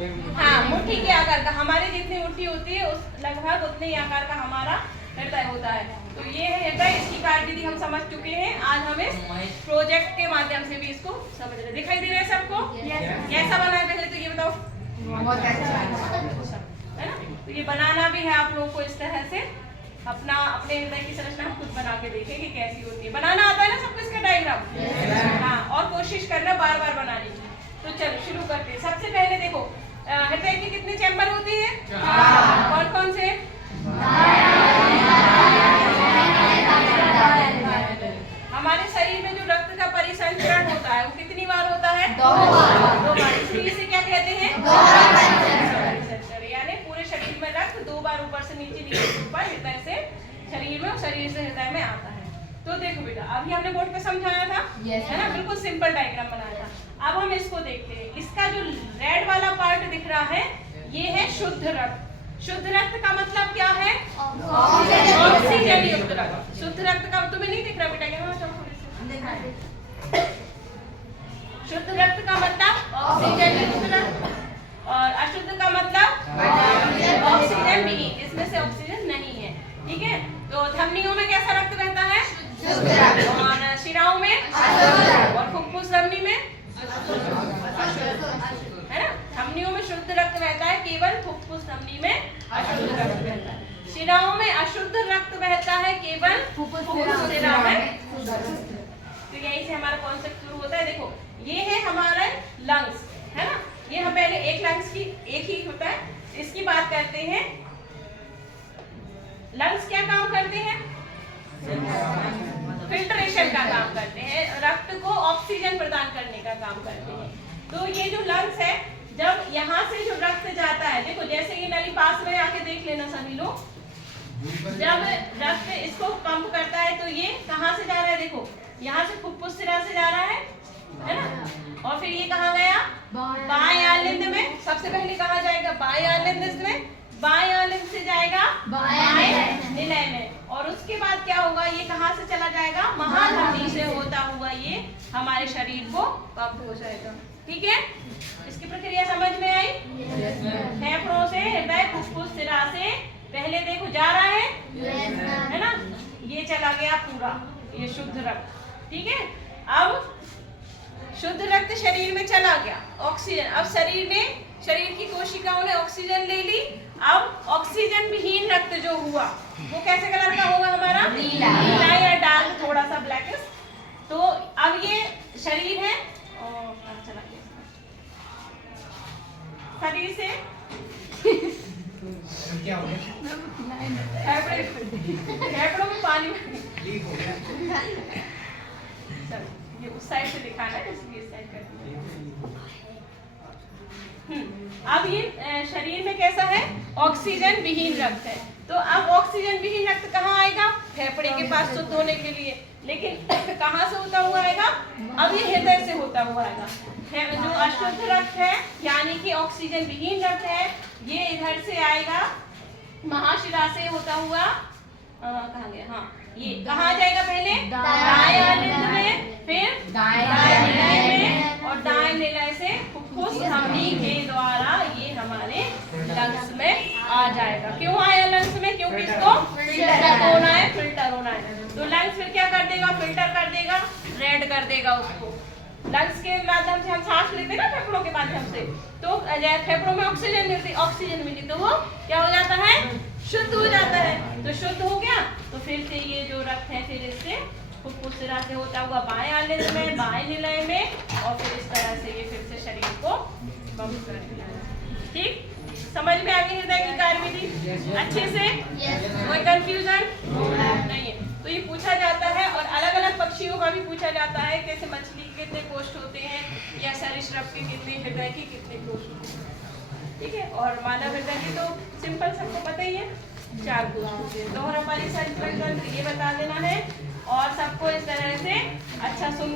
हाँ, मुट्ठी के आकार का, हमारी जितनी मुट्ठी होती है उस लगभग उतने ही आकार का हमारा हृदय होता है। तो ये है हृदय, इसकी कार्यविधि हम समझ चुके हैं। आज हम इस प्रोजेक्ट के माध्यम से भी इसको समझ रहे। दिखाई दे रहा है सबको? कैसा बना है पहले तो ये बताओ। बहुत अच्छा है ना? तो ये बनाना भी है आप लोगों को इस तरह से, अपने हृदय की संरचना हम खुद बना के देखें कि कैसी होती है। बनाना आता है ना सबको इसका डायग्राम? हाँ, और कोशिश करना बार बार बनाने की। तो चलो शुरू करते हैं। सबसे पहले देखो, हृदय के कितने चैम्बर होते हैं? कौन कौन से? हमारे शरीर में जो रक्त का परिसंचरण होता है वो कितनी बार होता है? 2 बार। इसे क्या कहते हैं? परिसंचरण। यानी पूरे शरीर में रक्त 2 बार ऊपर से नीचे, नीचे से ऊपर हृदय से शरीर में और शरीर से हृदय में आता है। तो देखो बेटा, अभी हमने बोर्ड पे समझाया था, है ना? बिल्कुल सिंपल डायग्राम बनाया था। अब हम इसको देखते हैं। इसका जो रेड वाला पार्ट दिख रहा है ये है शुद्ध रक्त। शुद्ध रक्त का मतलब क्या है? ऑक्सीजन युक्त रक्त। शुद्ध रक्त का तुम्हें नहीं दिख रहा बेटा? यहाँ जाओ थोड़े से। शुद्ध रक्त का मतलब ऑक्सीजन युक्त रक्त, और अशुद्ध का मतलब ऑक्सीजन भी, इसमें से ऑक्सीजन नहीं है। ठीक है? तो धमनियों में कैसा रक्त बहता है? शुद्ध रक्त। और शिराओं में अशुद्ध, और फुफ्फुस धमनी में है ना? धमनियों में शुद्ध रक्त बहता है, केवल फुफ्फुस धमनी में अशुद्ध रक्त बहता है। शिराओं में अशुद्ध रक्त बहता है, केवल फुफ्फुस शिरा में। तो यहीं से हमारा कॉन्सेप्ट शुरू होता है। देखो, ये है हमारे लंग्स, है ना? ये हम पहले एक लंग्स की एक ही होता है, इसकी बात करते हैं। लंग्स क्या काम करते हैं? फिल्ट्रेशन का काम करते हैं, रक्त को ऑक्सीजन प्रदान करने का काम करते हैं। तो ये जो लंग्स है, जब यहाँ से जो रक्त जाता है, देखो जैसे ये नली पास में आके देख लेना सभी लोग, जब रक्त इसको पंप करता है तो ये कहाँ से जा रहा है? देखो यहाँ से फुफ्फुस शिरा से जा रहा है ना? और फिर ये कहाँ गया? बाएं आलिंद में। सबसे पहले कहाँ जाएगा? बाएं आलिंद में। बाएं आलिंद से जाएगा बाएं निलय में, और उसके बाद क्या होगा? ये कहाँ से चला जाएगा? महाधमनी से होता हुआ ये हमारे शरीर को पंप हो जाएगा। ठीक है? इसकी प्रक्रिया समझ में आई? फेफड़ों से हृदय फुफ्फुस शिरा से पहले देखो जा रहा है ना? ये चला गया पूरा, ये शुद्ध रक्त। ठीक है? अब शुद्ध रक्त शरीर में चला गया, ऑक्सीजन। अब शरीर की कोशिकाओं ने ऑक्सीजन ले ली। अब ऑक्सीजन विहीन रक्त जो हुआ वो कैसे कलर का होगा हमारा? नीला या डार्क, थोड़ा सा ब्लैकिश। तो अब ये शरीर है, और चला गया शरीर से क्या हो गया? फेफड़ों में पानी लीक हो गया। ये उस साइड से दिखाना है, इसलिए इस साइड कर दिया। अब ये शरीर में कैसा है? ऑक्सीजन विहीन रक्त है। तो अब ऑक्सीजन विहीन रक्त कहाँ आएगा? फेफड़े के पास शुद्ध होने के लिए। लेकिन कहाँ से होता हुआ आएगा? अब ये हृदय से होता हुआ आएगा। जो अशुद्ध रक्त है, यानी कि ऑक्सीजन विहीन रक्त है, ये इधर से आएगा, महाशिरा से होता हुआ कहाँ गया? हाँ, ये कहाँ जाएगा? पहले दाएं आलिंद में, फिर दाएं निलय में, और दाएं निलय से फुफ्फुस धमनी के द्वारा ये हमारे लंग्स में आ जाएगा। क्यों आया लंग्स में? क्योंकि इसको फिल्टर होना है। तो लंग्स फिर क्या कर देगा? फिल्टर कर देगा, रेड कर देगा उसको। लंग्स के माध्यम से हम सांस लेते हैं ना, फेफड़ों के माध्यम से, तो फेफड़ों में ऑक्सीजन मिली तो वो क्या हो जाता है? शुद्ध हो जाता है। तो शुद्ध हो गया तो फिर से ये जो रक्त है फिर इससे फुफ्फुस शिरा से होता हुआ बाएं आलिंद में, बाएं निलय में, और फिर इस तरह से ये फिर से शरीर को पंप करेगा। ठीक? समझ में आ गई हृदय की कार्यविधि अच्छे से? कोई कंफ्यूजन नहीं है? तो ये पूछा जाता है, और अलग अलग पक्षियों का भी पूछा जाता है, कैसे मछली के कितने कोष्ठ होते हैं, या सरीसृप के कितने, हृदय के कितने कोष्ठ होते हैं। ठीक है? और मानव हृदय की तो सिंपल, सबको पता ही है, 4 कोष्ठ होते हैं। दोहरा परिसंचरण तंत्र ये बता देना है, और सबको इस तरह से अच्छा सुंदर